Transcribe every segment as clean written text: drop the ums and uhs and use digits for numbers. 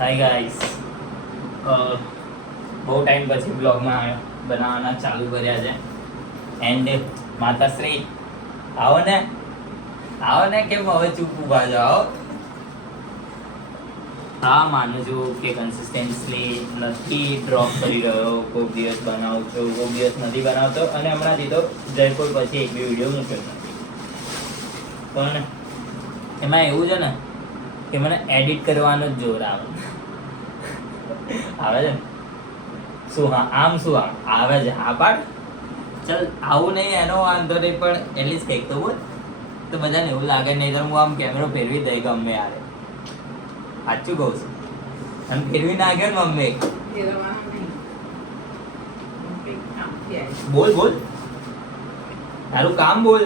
Hi guys, બહુ time પછી બ્લોગમાં બનાવવાના ચાલુ કર્યા છે. એન્ડ માતાશ્રી આવો ને કેમ હવે ચૂપ ઊભા જાઓ. હા, માનું છું કે કન્સિસ્ટન્સલી નથી ડ્રોપ કરી રહ્યો. કોઈક દિવસ બનાવું છું, કોઈક દિવસ નથી બનાવતો, અને હમણાંથી તો જયપુર પછી એક બી વિડીયો મૂક્યો નથી. પણ એમાં એવું છે ને કે મને એડિટ કરવાનો જ જોર આવે છે ને. શું હા આમ શું આમ આવે છે? હા પાડ ચલ, આવું નહીં એનો વાંધો નહીં, પણ એટલીસ્ટ કંઈક તો બોલ, તો બધાને એવું લાગે. નહીં તો હું આમ કેમેરો ફેરવી દઈ ગમે યારે. સાચું કહું છું, અને ફેરવી નાખ્યો ને મમ્મી. બોલ તારું કામ બોલ.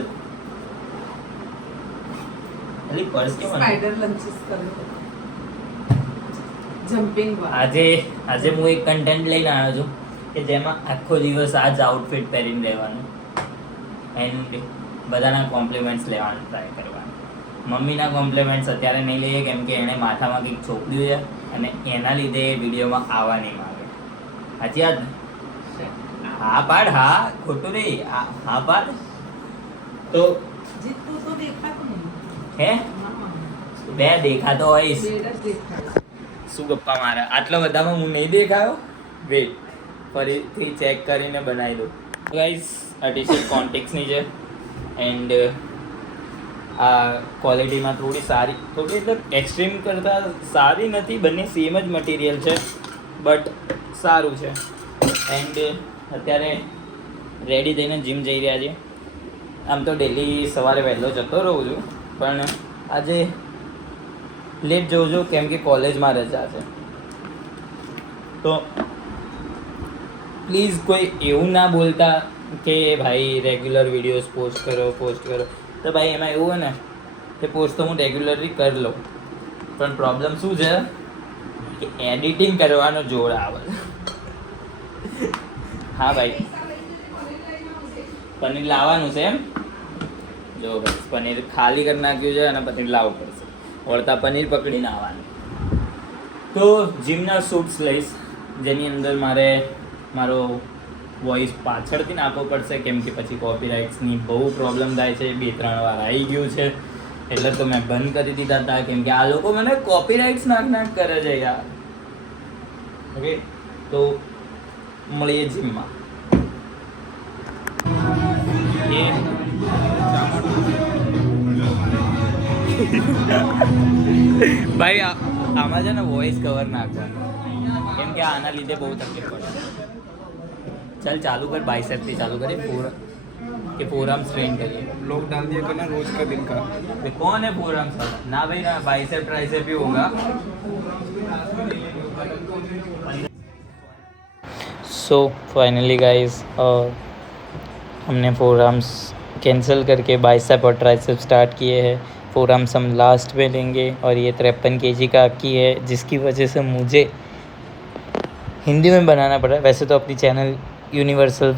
અલી પર્સ કેમ સ્પાઈડર લંચીસ કરે જમ્પિંગ વાળા. આજે હું એક કન્ટેન્ટ લઈને આવ્યો છું કે જેમાં આખો દિવસ આ જ આઉટફિટ પહેરીને રહેવાનું એન્ડ બધાના કોમ્પ્લિમેન્ટ્સ લેવાનું ટ્રાય કરવાનું. મમ્મીના કોમ્પ્લિમેન્ટ્સ અત્યારે નહીં લઈએ કેમ કે એણે માથામાં કંઈક ચોપડ્યું છે અને એના લીધે એ વિડીયોમાં આવવા નહીં માગે. સાચી વાત ને? હા પાડ, હા ખોટું નહીં, હા પાડ. તો જીતું તો દેખાતું નહીં. હે બે દેખાતો હોઈશ. બેડ જ દેખાય. શું ગપ્પા મારે? આટલા બધામાં હું નહીં દેખાયો. વેટ, ફરીથી ચેક કરીને બનાવી દઉં. ગાઈસ, આ ટી શર્ટ કોન્ટેક્સની છે એન્ડ આ ક્વોલિટીમાં થોડી સારી, થોડી એટલે એક્સ્ટ્રીમ કરતાં સારી નથી. બંને સેમ જ મટીરિયલ છે બટ સારું છે. એન્ડ અત્યારે રેડી થઈને જીમ જઈ રહ્યા છીએ. આમ તો ડેલી સવારે વહેલો જતો રહું છું, પણ આજે લેટ જઉં છું કેમ કે કોલેજમાં રજા છે. તો પ્લીઝ કોઈ એવું ના બોલતા કે ભાઈ રેગ્યુલર વિડીયોઝ પોસ્ટ કરો. તો ભાઈ એમાં એવું હોય ને કે પોસ્ટ તો હું રેગ્યુલરલી કરી લઉં, પણ પ્રોબ્લેમ શું છે કે એડિટિંગ કરવાનો જોર આવે. હા ભાઈ, પનીર લાવવાનું છે એમ. જો ભાઈ, પનીર ખાલી કરી નાખ્યું છે અને પનીર લાવવું પડશે. વળતા પનીર પકડીને આવવાનું. તો જીમના શૂટ્સ લઈશ જેની અંદર મારે મારો વોઇસ પાછળથી નાખવો પડશે કેમ કે પછી કોપીરાઇટ્સની બહુ પ્રોબ્લેમ થાય છે. 2-3 વાર આવી ગયું છે એટલે તો મેં બંધ કરી દીધા હતા કેમ કે આ લોકો મને કોપીરાઇટ્સ નાખ કરે છે યાર. ઓકે, તો મળીએ જીમમાં. ભાઈ આમાં છે ને વોઇસ કવર નાખવાનું કેમ કે આના લીધે બહુ તકલીફ પડે. चल चालू कर, बाइसेप से चालू करें फोर आर्म स्ट्रेन करिए. लोग डाल दिया करना रोज का दिन का. ये कौन है फोर आर्म? ना भाई ना, बाइसेप ट्राइसेप ही होगा. सो फाइनली गाइस, हमने फोर आर्म्स कैंसिल करके बाइसेप और ट्राइसेप स्टार्ट किए हैं. फोर आर्म्स हम लास्ट में लेंगे और ये 53 kg का अक्की है जिसकी वजह से मुझे हिंदी में बनाना पड़ा. वैसे तो अपनी चैनल यूनिवर्सल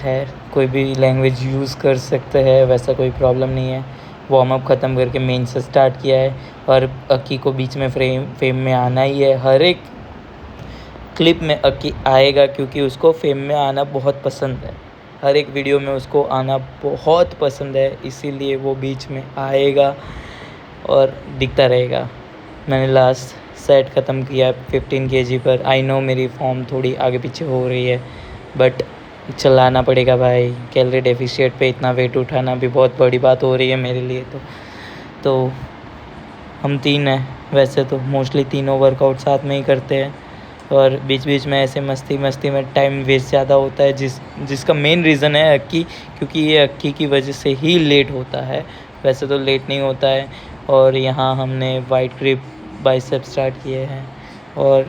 है, कोई भी लैंग्वेज यूज़ कर सकते हैं, वैसा कोई प्रॉब्लम नहीं है. वार्म अप ख़त्म करके मेन से स्टार्ट किया है और अक्की को बीच में फेम में आना ही है. हर एक क्लिप में अक्की आएगा क्योंकि उसको फेम में आना बहुत पसंद है. हर एक वीडियो में उसको आना बहुत पसंद है, इसीलिए वो बीच में आएगा और दिखता रहेगा. मैंने लास्ट सेट ख़त्म किया 15 kg पर. आई नो मेरी फॉर्म थोड़ी आगे पीछे हो रही है बट चलाना पड़ेगा भाई. कैलोरी डेफिशिएट पे इतना वेट उठाना भी बहुत बड़ी बात हो रही है मेरे लिए. तो हम 3 हैं, वैसे तो मोस्टली तीनों वर्कआउट साथ में ही करते हैं और बीच बीच में ऐसे मस्ती में टाइम वेस्ट ज़्यादा होता है जिसका मेन रीज़न है अक्की, क्योंकि ये अक्की की वजह से ही लेट होता है. वैसे तो लेट नहीं होता है. और यहाँ हमने वाइट ग्रिप बाइसेप स्टार्ट किए हैं और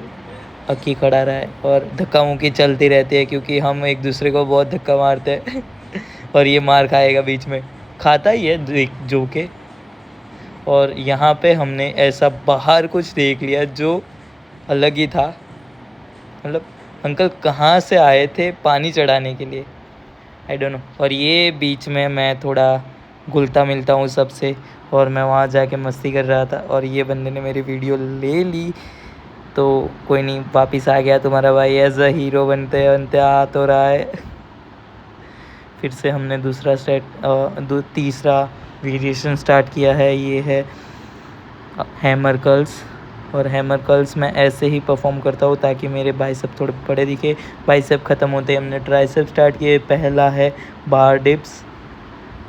अक्की खड़ा रहा है और धक्का मुक्की चलती रहती है क्योंकि हम एक दूसरे को बहुत धक्का मारते हैं और ये मार खाएगा बीच में, खाता ही है जो के. और यहाँ पे हमने ऐसा बाहर कुछ देख लिया जो अलग ही था. मतलब अंकल कहाँ से आए थे पानी चढ़ाने के लिए, आई डोंट नो. और ये बीच में मैं थोड़ा घुलता मिलता हूँ सबसे और मैं वहाँ जाके मस्ती कर रहा था और ये बंदे ने मेरी वीडियो ले ली तो कोई नहीं, वापस आ गया तुम्हारा भाई एज अ हीरो बनते बनते आ तो रहा है। फिर से हमने तीसरा वेरिएशन स्टार्ट किया है। ये है हैमर कर्ल्स, और हैमर कर्ल्स मैं ऐसे ही परफॉर्म करता हूँ ताकि मेरे बाइसेप थोड़े बड़े दिखे। बाइसेप ख़त्म होते ही हमने ट्राइसेप स्टार्ट किए। पहला है बार डिप्स,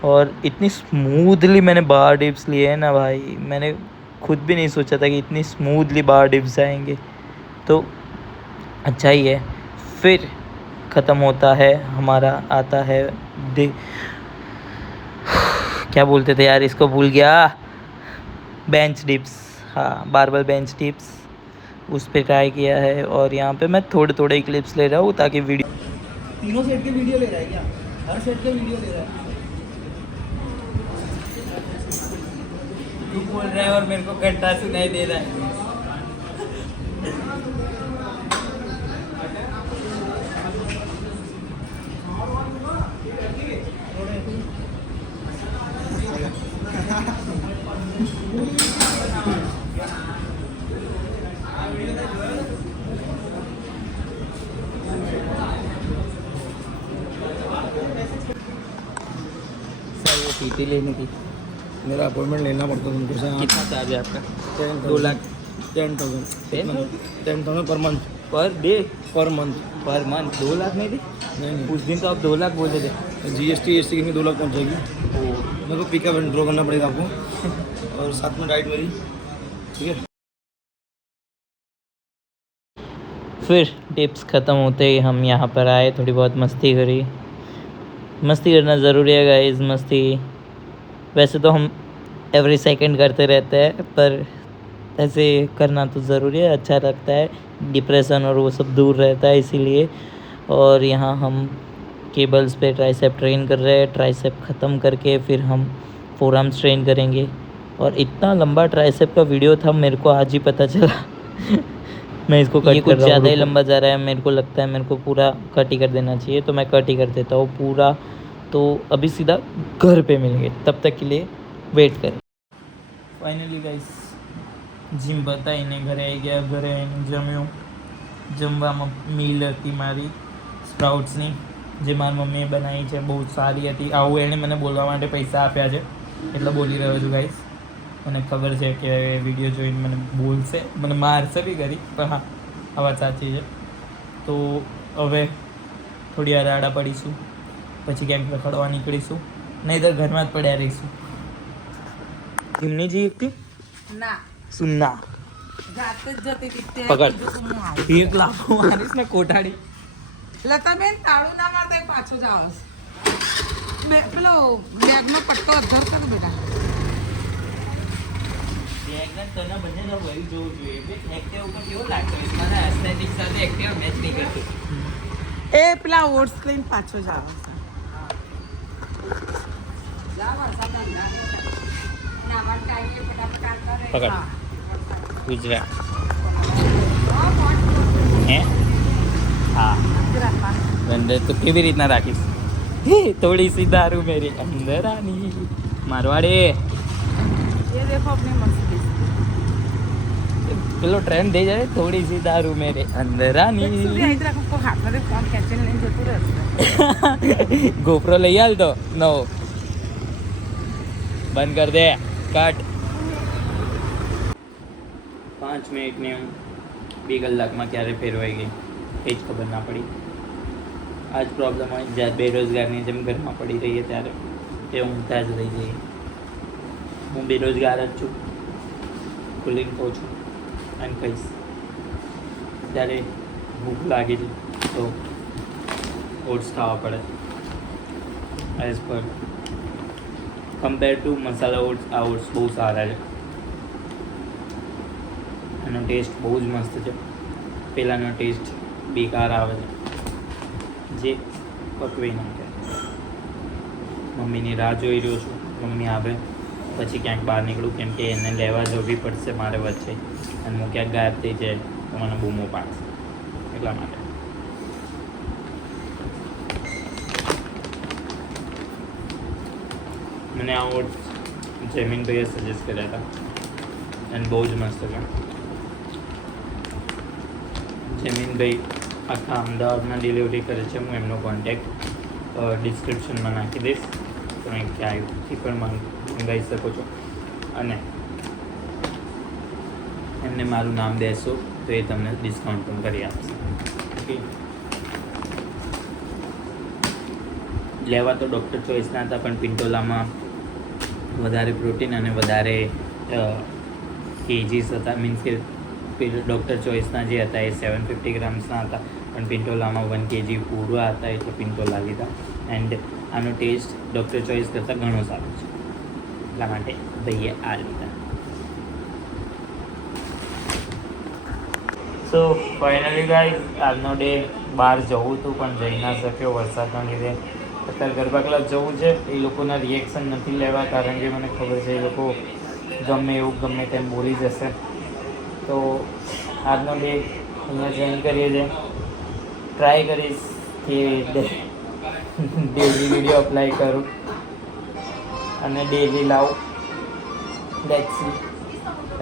और इतनी स्मूथली मैंने बार डिप्स लिए हैं ना भाई, मैंने खुद भी नहीं सोचा था कि इतनी स्मूथली बार डिप्स आएंगे, तो अच्छा ही है। फिर ख़त्म होता है हमारा, आता है क्या बोलते थे यार, इसको भूल गया, बेंच डिप्स। हाँ, बारबल बेंच डिप्स, उस पर ट्राई किया है। और यहाँ पे मैं थोड़े थोड़े क्लिप्स ले रहा हूँ ताकि वीडियो, तीनों सेट के वीडियो ले रहा है क्या? हर सेट के वीडियो ले रहा है। तू बोल रहा है और मेरे को घंटा सुनाई दे रहा है। सर वो पीटी लेने की मेरा अपॉइंटमेंट लेना पड़ता तुमको से। कितना चार्ज है आपका? 2 lakh 10,000 10,000 per month. Per day? Per month. 2 lakh नहीं थे? नहीं उस दिन तो आप 2 लाख बोले थे। GST की 2 लाख पहुँच जाएगी। मेरे को पिकअप एंड ड्रॉ करना पड़ेगा आपको, और साथ में डाइट मेरी, ठीक है। फिर टिप्स ख़त्म होते ही हम यहाँ पर आए, थोड़ी बहुत मस्ती करी। मस्ती करना ज़रूरी है गाइस, मस्ती वैसे तो हम एवरी सेकंड करते रहते हैं, पर ऐसे करना तो ज़रूरी है, अच्छा लगता है, डिप्रेशन और वो सब दूर रहता है इसीलिए। और यहाँ हम केबल्स पे ट्राइसेप ट्रेन कर रहे हैं। ट्राइसेप ख़त्म करके फिर हम फोरआर्म्स ट्रेन करेंगे। और इतना लंबा ट्राइसेप का वीडियो था, मेरे को आज ही पता चला। मैं इसको कट कर रहा हूँ, ज़्यादा ही लंबा जा रहा है, मेरे को लगता है मेरे को पूरा कट ही कर देना चाहिए, तो मैं कट ही कर देता हूँ पूरा। तो अभी सीधा घर पे मिलेंगे, तब तक के लिए वेट करें। फाइनली गाइस જીમ બતાવીને ઘરે આવી ગયા. ઘરે આવીને જમ્યું. જમવામાં મીલ હતી મારી સ્પ્રાઉટ્સની, જે મારી મમ્મીએ બનાવી છે, બહુ સારી હતી. આવું એણે મને બોલવા માટે પૈસા આપ્યા છે એટલે બોલી રહ્યો છું ગાઈસ. મને ખબર છે કે વિડીયો જોઈને મને બોલશે, મને મારશે બી કરી, પણ હા આ વાત સાચી છે. તો હવે થોડી વાર આડા પડીશું, પછી ક્યાંક રખડવા નીકળીશું, નહીંતર ઘરમાં જ પડ્યા રહીશું. જીમની જી એકથી ના સુન્ના જાતે જ જતી હતી તે પકડ. કીધું તું હું આવું. 1 લાખ મારીશ ને કોઠાડી. લતાબેન તાળું ના મારતા એ પાછો જ આવે છે. પેલો બેગનો પટ્ટો અધર કર બેટા. બેગના તને બંને જ વહી જોવું જોઈએ. એક્ટિવ ઉપર કેવો લાગતો હોય, મને એસ્થેટિક સાથે એક્ટિવ મેચ નહીં કરતું. એ પેલા ઓટ્સ લઈને પાછો જ આવે છે. પકડ ગુજરાત હે હા અંદર તો કેવી રીતના રાખીશ? થોડી સી દારૂ મેરી અંદર આની મારવાડે. ये देखो अपनी मस्ती. પેલો ટ્રેન્ડ થઈ જાય, થોડી સી દારૂ મેરે અંદર આની. સુધી આવી રાખો કોઈ હાથમાં ફોન ખેંચીને લઈને જતું રહેશે. ગોપરો લઈ આલ તો નવો. બંધ કર દે, કટ. 5 મિનિટની હું 2 કલાકમાં ક્યારે ફેરવાઈ ગઈ એ જ ખબર ના પડી. આ જ પ્રોબ્લેમ હોય જ્યારે બેરોજગારની જેમ ઘરમાં પડી રહીએ ત્યારે તે ઊંઘતા જ રહી જઈએ. હું બેરોજગાર જ છું, ખુલ્લીને કહું છું અને કહીશ. ત્યારે ભૂખ લાગી છે તો ઓટ્સ ખાવા પડે. As per compare to masala oats, આ ઓટ્સ બહુ સારા છે. એનો ટેસ્ટ બહુ જ મસ્ત છે. પહેલાંનો ટેસ્ટ બેકાર આવે છે, જે પકવી નાખે. મમ્મીની રાહ જોઈ રહ્યો છું, મમ્મી આવે પછી ક્યાંક બહાર નીકળું, કેમ કે એને લેવા જવી પડશે મારે વચ્ચે, અને હું ક્યાંક ગાયબ થઈ જાય તો મને બૂમો પાડશે, એટલા માટે. મને આ ઓટ્સ જમીનભાઈએ સજેસ્ટ કર્યા હતા અને બહુ જ મસ્ત છે. જમીનભાઈ આખા અમદાવાદમાં ડિલિવરી કરે છે. હું એમનો કોન્ટેક્ટ ડિસ્ક્રિપ્શનમાં નાખી દઈશ. તમે ક્યાંયથી પણ મંગાવી શકો છો અને એમને મારું નામ દેશો તો એ તમને ડિસ્કાઉન્ટ પણ કરી આપશે. ઓકે, લેવા તો ડૉક્ટર ચોઈસના હતા, પણ પિન્ટોલામાં વધારે પ્રોટીન અને વધારે કેજીસ હતા. મીન્સ કે ડૉક્ટર ચોઈસના જે હતા એ 750 ગ્રામ્સના હતા, પણ પિન્ટોલામાં 1 kg પૂરા હતા, એટલે પિન્ટોલા લીધા. એન્ડ આનો ટેસ્ટ ડૉક્ટર ચોઈસ કરતાં ઘણો સારો છે, એટલા માટે ભાઈએ આ લીધા. સો ફાઇનલી ગાઈઝ, આજનો ડે બહાર જવું હતું પણ જઈ ના શક્યો વરસાદના લીધે. અત્યારે ગરબા ક્લબ જવું છે. એ લોકોના રિએક્શન નથી લેવા, કારણ કે મને ખબર છે એ લોકો ગમે એવું ગમે તેમ બોલી જશે. તો આજનો ડે અહીંયા જોઈન કરીએ છીએ. ટ્રાય કરીશ કે ડેલી વિડીયો અપ્લાય કરું અને ડેલી લાવું. Let's see.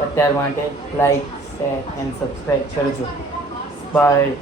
અત્યાર માટે લાઈક, શેર એન્ડ સબસ્ક્રાઈબ કરજો. બાય.